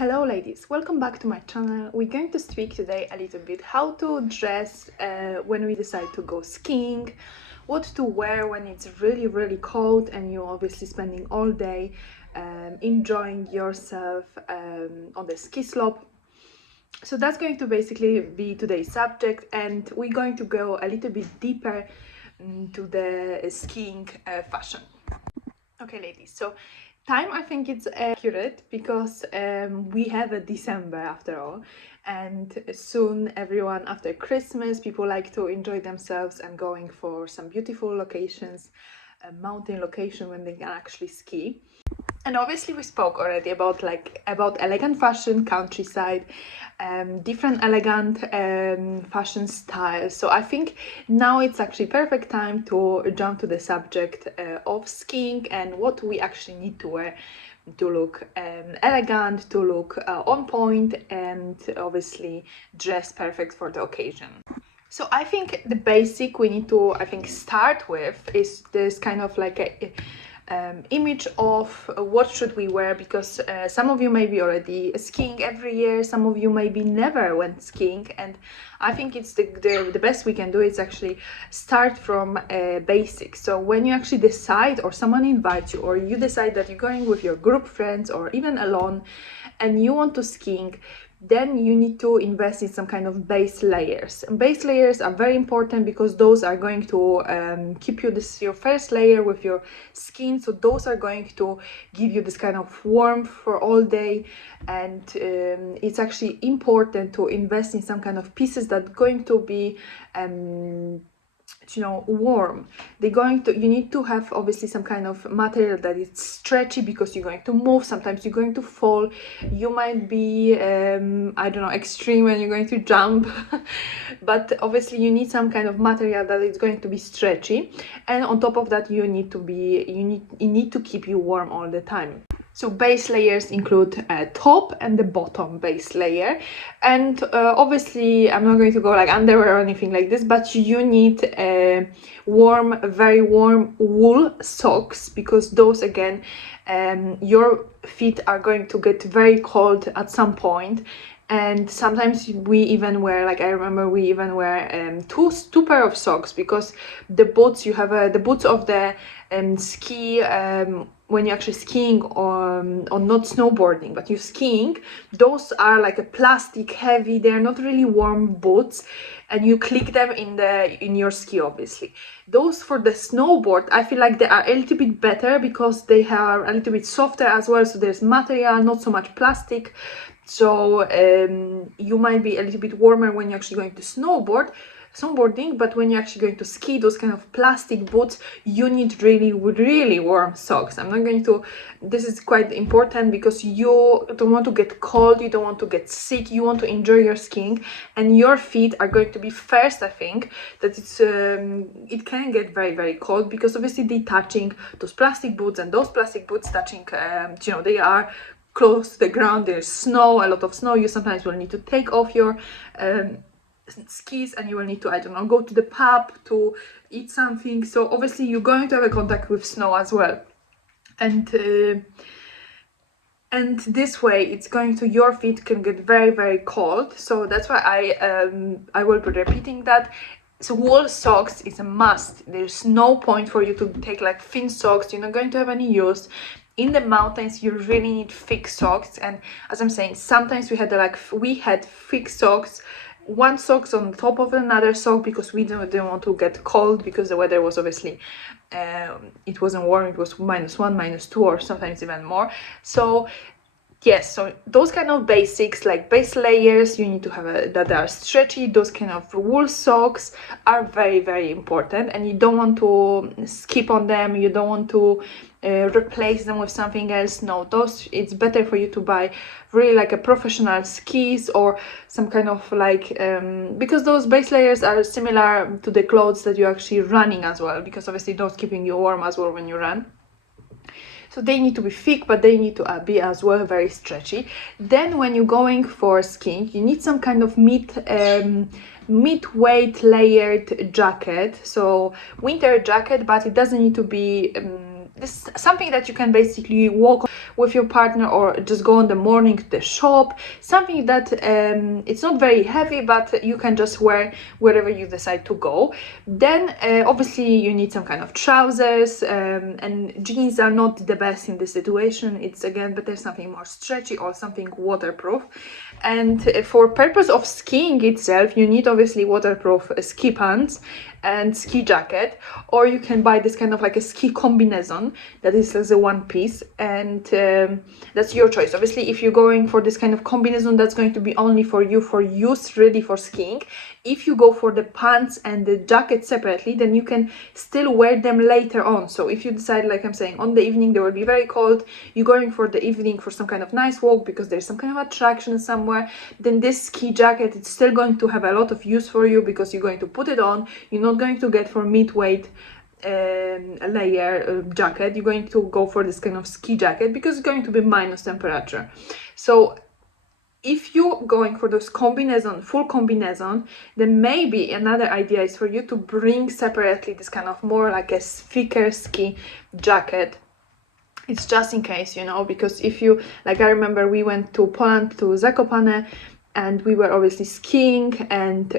Hello ladies, welcome back to my channel. We're going to speak today a little bit how to dress when we decide to go skiing, what to wear when it's really cold and you're obviously spending all day enjoying yourself on the ski slope. So that's going to basically be today's subject, and we're going to go a little bit deeper into the skiing fashion. Okay ladies, so time I think it's accurate because we have a December after all, and soon everyone after Christmas people like to enjoy themselves and going for some beautiful locations, a mountain location when they can actually ski. And obviously we spoke already about elegant fashion, countryside, different elegant fashion styles. So I think now it's actually perfect time to jump to the subject of skiing and what we actually need to wear to look elegant, to look on point, and obviously dress perfect for the occasion. So I think the basic we need to start with is this kind of like a image of what should we wear, because some of you may be already skiing every year, some of you maybe never went skiing, and I think it's the best we can do is actually start from basics. So when you actually decide, or someone invites you, or you decide that you're going with your group friends or even alone and you want to skiing, then you need to invest in some kind of base layers. And base layers are very important because those are going to keep you your first layer with your skin, so those are going to give you this kind of warmth for all day. And it's actually important to invest in some kind of pieces that are going to be warm. You need to have obviously some kind of material that is stretchy, because you're going to move, sometimes you're going to fall, you might be I don't know, extreme when you're going to jump but obviously you need some kind of material that is going to be stretchy, and on top of that you need to keep you warm all the time. So base layers include a top and the bottom base layer, and obviously I'm not going to go like underwear or anything like this, but you need very warm wool socks, because those again your feet are going to get very cold at some point. And sometimes we even wear, like I remember we even wear two pair of socks, because the boots the boots of the ski when you're actually skiing on not snowboarding but you're skiing, those are like a plastic heavy, they're not really warm boots, and you click them in your ski. Obviously those for the snowboard, I feel like they are a little bit better because they are a little bit softer as well, so there's material, not so much plastic, so you might be a little bit warmer when you're actually going to snowboarding, but when you're actually going to ski, those kind of plastic boots, you need really warm socks. This is quite important because you don't want to get cold, you don't want to get sick, you want to enjoy your skiing, and your feet are going to be first. I think that it can get very cold, because obviously they touching those plastic boots, and those plastic boots touching they are close to the ground, there's snow, a lot of snow, you sometimes will need to take off your skis, and you will need to, I don't know, go to the pub to eat something, so obviously you're going to have a contact with snow as well, and this way it's going to, your feet can get very cold. So that's why I will be repeating that. So wool socks is a must. There's no point for you to take like thin socks, you're not going to have any use. In the mountains you really need thick socks, and as I'm saying, sometimes we had thick socks, one socks on top of another sock, because we didn't want to get cold, because the weather was obviously it wasn't warm, it was -1, -2, or sometimes even more. So yes, so those kind of basics, like base layers, you need to have that are stretchy. Those kind of wool socks are very important, and you don't want to skip on them, you don't want to replace them with something else. No, it's better for you to buy really like a professional skis, or some kind of like because those base layers are similar to the clothes that you're actually running as well, because obviously those keeping you warm as well when you run. So they need to be thick, but they need to be as well very stretchy. Then when you're going for skiing, you need some kind of mid-weight layered jacket, so winter jacket, but it doesn't need to be this is something that you can basically walk with your partner, or just go in the morning to the shop, something that it's not very heavy, but you can just wear wherever you decide to go. Then obviously you need some kind of trousers, and jeans are not the best in this situation. It's again better something more stretchy or something waterproof. And for purpose of skiing itself, you need obviously waterproof ski pants and ski jacket, or you can buy this kind of like a ski combination that is as a one piece, and that's your choice. Obviously, if you're going for this kind of combination, that's going to be only for you, for use really for skiing. If you go for the pants and the jacket separately, then you can still wear them later on. So if you decide, like I'm saying, on the evening they will be very cold, you're going for the evening for some kind of nice walk because there's some kind of attraction somewhere, then this ski jacket, it's still going to have a lot of use for you, because you're going to put it on. You're not going to get for mid-weight layer jacket. You're going to go for this kind of ski jacket because it's going to be minus temperature. So if you're going for those combination, full combination, then maybe another idea is for you to bring separately this kind of more like a thicker ski jacket. It's just in case, you know, because if you, like, I remember we went to Poland, to Zakopane, and we were obviously skiing, and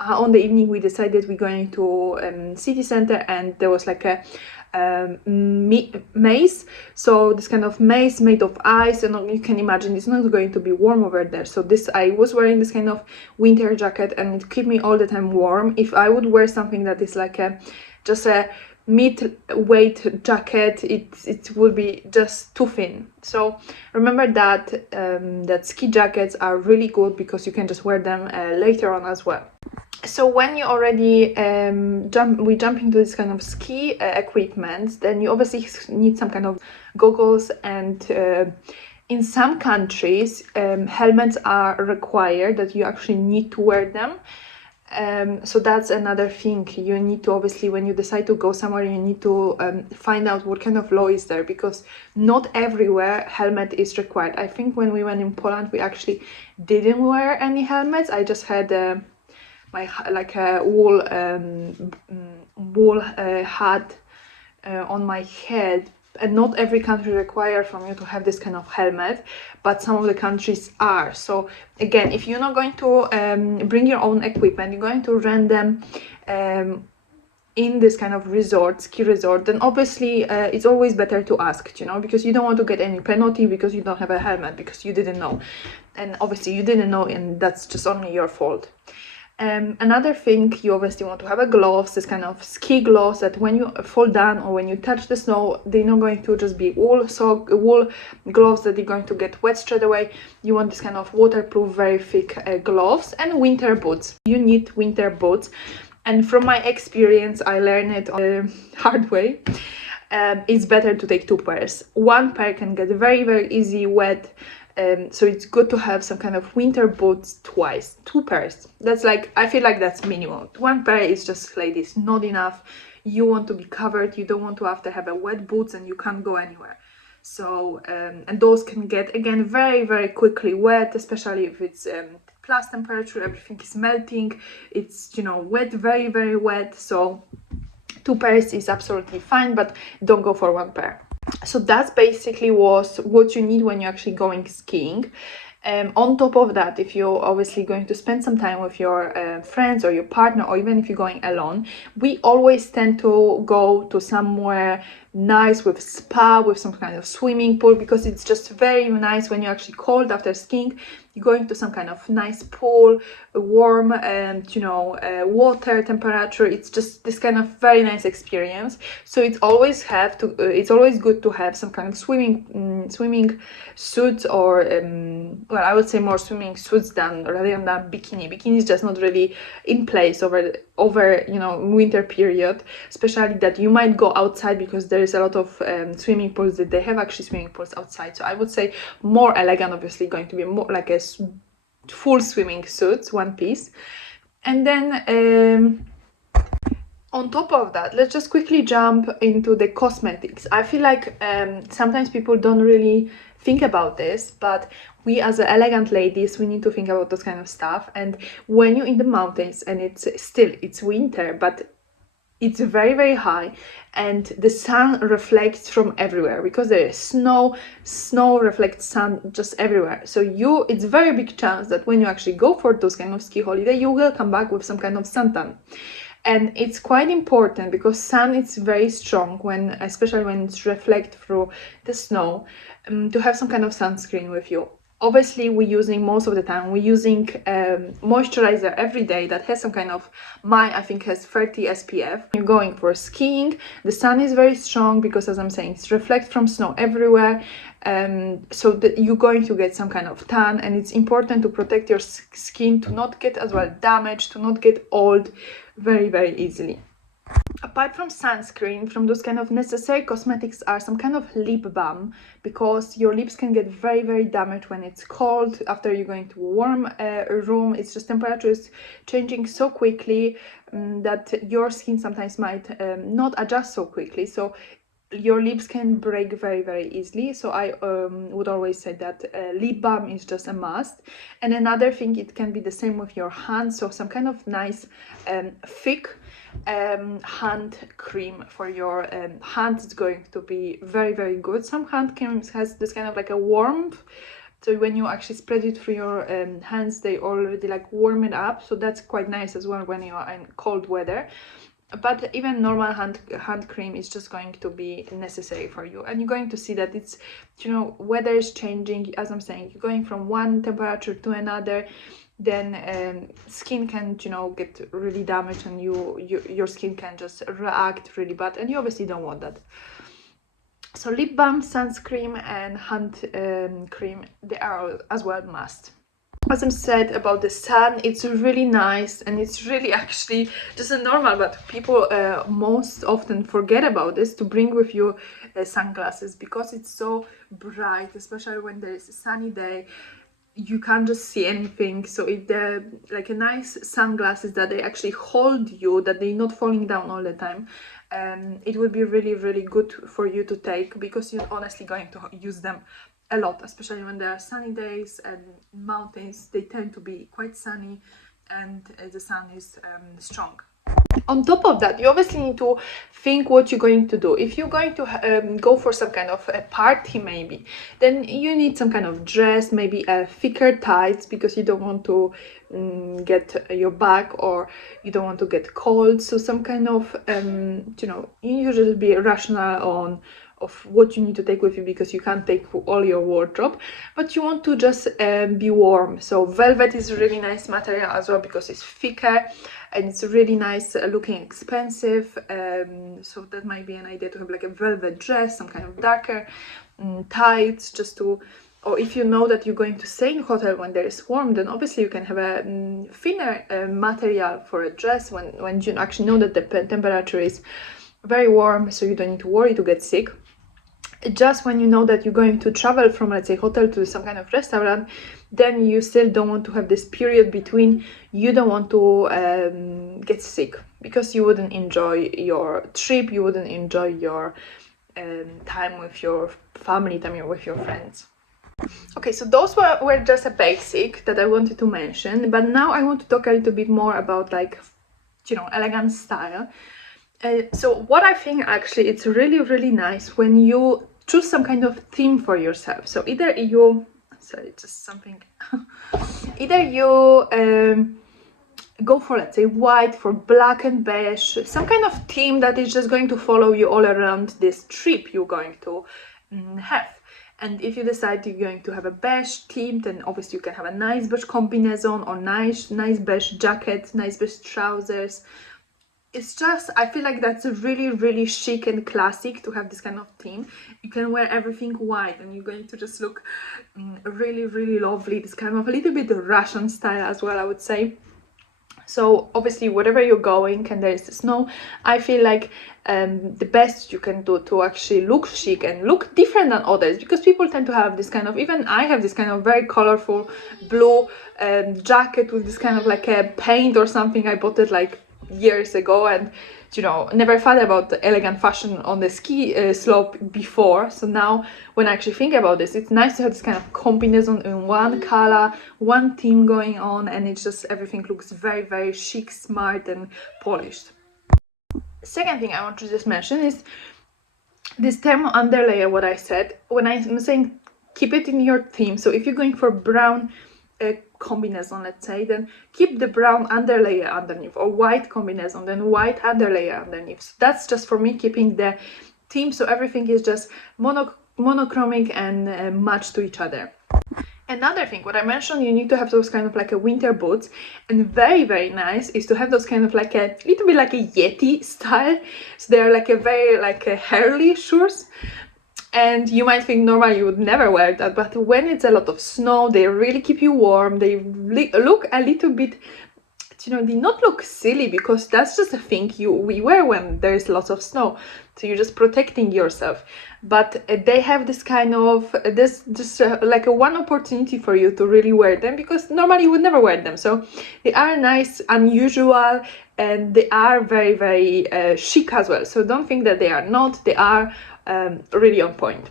on the evening we decided we're going to city center, and there was like a maze, so this kind of maze made of ice, and you can imagine it's not going to be warm over there. So this, I was wearing this kind of winter jacket, and it kept me all the time warm. If I would wear something that is like a just a mid-weight jacket, it will be just too thin. So remember that that ski jackets are really good because you can just wear them later on as well. So when you already jump into this kind of ski equipment, then you obviously need some kind of goggles, and in some countries helmets are required, that you actually need to wear them. So that's another thing. You need to, obviously, when you decide to go somewhere, you need to find out what kind of law is there, because not everywhere helmet is required. I think when we went in Poland, we actually didn't wear any helmets. I just had my like a wool hat on my head. And not every country requires from you to have this kind of helmet, but some of the countries are. So again, if you're not going to bring your own equipment, you're going to rent them in this kind of resort, ski resort, then obviously it's always better to ask, you know, because you don't want to get any penalty because you don't have a helmet, because you didn't know. And obviously you didn't know, and that's just only your fault. Another thing, you obviously want to have a gloves, this kind of ski gloves, that when you fall down or when you touch the snow, they're not going to just be wool gloves that they're going to get wet straight away. You want this kind of waterproof, very thick gloves, and winter boots. You need winter boots, and from my experience, I learned it on the hard way. It's better to take two pairs. One pair can get very, very easy wet. So it's good to have some kind of winter boots twice. Two pairs. That's like, I feel like that's minimum. One pair is just like this, not enough. You want to be covered. You don't want to have to have a wet boots and you can't go anywhere. So, and those can get, again, very, very quickly wet, especially if it's plus temperature, everything is melting. It's, you know, wet, very, very wet. So two pairs is absolutely fine, but don't go for one pair. So that's basically was what you need when you're actually going skiing. On top of that, if you're obviously going to spend some time with your friends or your partner, or even if you're going alone, we always tend to go to somewhere nice with spa, with some kind of swimming pool, because it's just very nice when you're actually cold after skiing. You're going to some kind of nice pool, warm and water temperature. It's just this kind of very nice experience. So it's always good to have some kind of swimming suits, or well, I would say more swimming suits rather than bikini. Bikini is just not really in place over winter period, especially that you might go outside, because there is a lot of swimming pools that they have actually swimming pools outside. So I would say more elegant, obviously going to be more like a full swimming suit, one piece. And then on top of that, let's just quickly jump into the cosmetics. I feel like sometimes people don't really think about this, but we as elegant ladies, we need to think about those kind of stuff. And when you're in the mountains and it's winter, but it's very, very high, and the sun reflects from everywhere because there is snow reflects sun just everywhere. So it's very big chance that when you actually go for those kind of ski holiday, you will come back with some kind of suntan. And it's quite important because sun is very strong especially when it's reflect through the snow, to have some kind of sunscreen with you. Obviously, most of the time we're using moisturizer every day that has some kind of, I think has 30 SPF. You're going for skiing, the sun is very strong because, as I'm saying, it's reflect from snow everywhere, so that you're going to get some kind of tan, and it's important to protect your skin to not get as well damaged, to not get old very, very easily. Apart from sunscreen, from those kind of necessary cosmetics are some kind of lip balm, because your lips can get very, very damaged when it's cold. After you're going to warm room, it's just temperature is changing so quickly, that your skin sometimes might not adjust so quickly, so your lips can break very, very easily. So I would always say that lip balm is just a must. And another thing, it can be the same with your hands, so some kind of nice thick hand cream for your hands is going to be very, very good. Some hand creams has this kind of like a warmth, so when you actually spread it through your hands, they already like warm it up, so that's quite nice as well when you are in cold weather. But even normal hand cream is just going to be necessary for you, and you're going to see that it's, weather is changing. As I'm saying, you're going from one temperature to another, then skin can get really damaged, and your skin can just react really bad, and you obviously don't want that. So lip balm, sunscreen, and hand cream, they are as well must. As I said about the sun, it's really nice, and it's really actually just a normal, but people most often forget about this, to bring with you sunglasses, because it's so bright, especially when there is a sunny day. You can't just see anything, so if they're like a nice sunglasses that they actually hold you, that they're not falling down all the time, it would be really, really good for you to take, because you're honestly going to use them a lot, especially when there are sunny days, and mountains, they tend to be quite sunny, and the sun is strong. On top of that, you obviously need to think what you're going to do. If you're going to go for some kind of a party maybe, then you need some kind of dress, maybe a thicker tights, because you don't want to get your back, or you don't want to get cold. So some kind of you need to just be rational of what you need to take with you, because you can't take all your wardrobe, but you want to just be warm. So velvet is a really nice material as well, because it's thicker and it's really nice looking, expensive, so that might be an idea to have like a velvet dress, some kind of darker tights, just to, or if you know that you're going to stay in a hotel when there is warm, then obviously you can have a thinner material for a dress when you actually know that the temperature is very warm, so you don't need to worry to get sick. Just when you know that you're going to travel from, let's say, hotel to some kind of restaurant, then you still don't want to have this period between. You don't want to get sick, because you wouldn't enjoy your trip, you wouldn't enjoy your time with your family, time with your friends. Okay, so those were just a basic that I wanted to mention, but now I want to talk a little bit more about, like, elegant style. So what I think, actually, it's really, really nice when you choose some kind of theme for yourself. So either you go for, let's say, white, for black and beige, some kind of theme that is just going to follow you all around this trip you're going to have. And if you decide you're going to have a beige theme, then obviously you can have a nice beige combination, or nice beige jacket, nice beige trousers. It's just, I feel like that's a really, really chic and classic to have this kind of theme. You can wear everything white, and you're going to just look really, really lovely. This kind of a little bit Russian style as well, I would say. So obviously, wherever you're going and there is snow, I feel like the best you can do to actually look chic and look different than others, because people tend to have this kind of, even I have this kind of very colorful blue jacket with this kind of like a paint or something. I bought it like years ago, and never thought about the elegant fashion on the ski slope before. So now when I actually think about this, it's nice to have this kind of combination in one color, one theme going on, and it's just, everything looks very, very chic, smart, and polished. Second thing I want to just mention is this thermal underlayer. What I said when I'm saying keep it in your theme. So if you're going for brown combination, let's say, then keep the brown underlayer underneath, or white combination, then white underlayer underneath. So that's just for me keeping the theme, so everything is just monochromic and matched to each other. Another thing, what I mentioned, you need to have those kind of like a winter boots, and very, very nice is to have those kind of like a little bit like a Yeti style. So they're like a very like a hairly shoes. And you might think normally you would never wear that, but when it's a lot of snow, they really keep you warm. They look a little bit, you know, they not look silly, because that's just a thing we wear when there is lots of snow. So you're just protecting yourself. But they have this kind of, like a one opportunity for you to really wear them, because normally you would never wear them. So they are nice, unusual, and they are very, very chic as well. So don't think that they are not, they are really on point.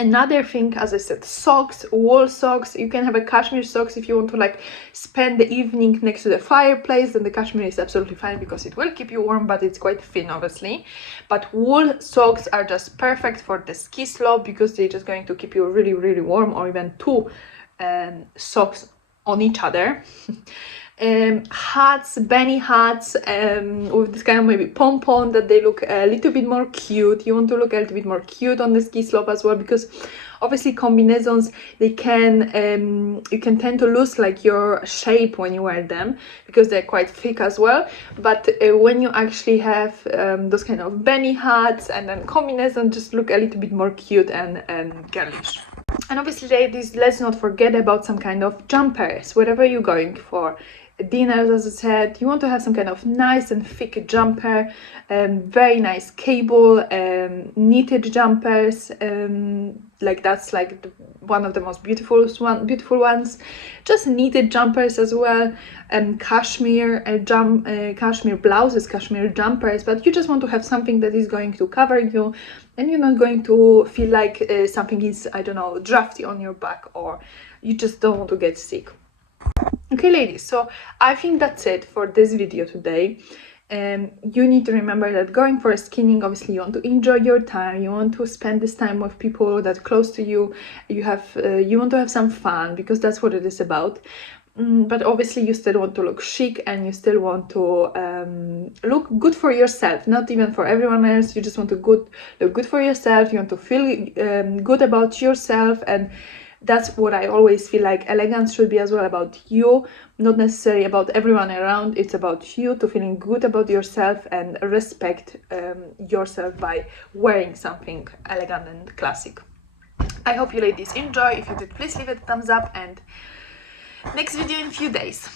Another thing, as I said, socks, wool socks. You can have a cashmere socks if you want to like spend the evening next to the fireplace, then the cashmere is absolutely fine because it will keep you warm, but it's quite thin obviously. But wool socks are just perfect for the ski slope, because they're just going to keep you really, really warm, or even two socks on each other. Hats, bunny hats, with this kind of maybe pom-pom, that they look a little bit more cute. You want to look a little bit more cute on the ski slope as well, because obviously combinations, they can you can tend to lose like your shape when you wear them, because they're quite thick as well. But when you actually have those kind of bunny hats, and then combinations just look a little bit more cute and girlish. And obviously, ladies, let's not forget about some kind of jumpers. Wherever you're going for dinners, as I said, you want to have some kind of nice and thick jumper, very nice cable, knitted jumpers, like that's like one of the most beautiful ones. Just knitted jumpers as well, cashmere cashmere blouses, cashmere jumpers. But you just want to have something that is going to cover you, and you're not going to feel like something is, I don't know, drafty on your back, or you just don't want to get sick. Okay, ladies, so I think that's it for this video today. You need to remember that going for a skinning, obviously you want to enjoy your time, you want to spend this time with people that are close to you, you want to have some fun, because that's what it is about. But obviously you still want to look chic, and you still want to look good for yourself, not even for everyone else. You just want to look good for yourself, you want to feel good about yourself, and that's what I always feel like elegance should be as well, about you, not necessarily about everyone around. It's about you, to feeling good about yourself and respect yourself by wearing something elegant and classic. I hope you ladies enjoy. If you did, please leave it a thumbs up, and next video in a few days.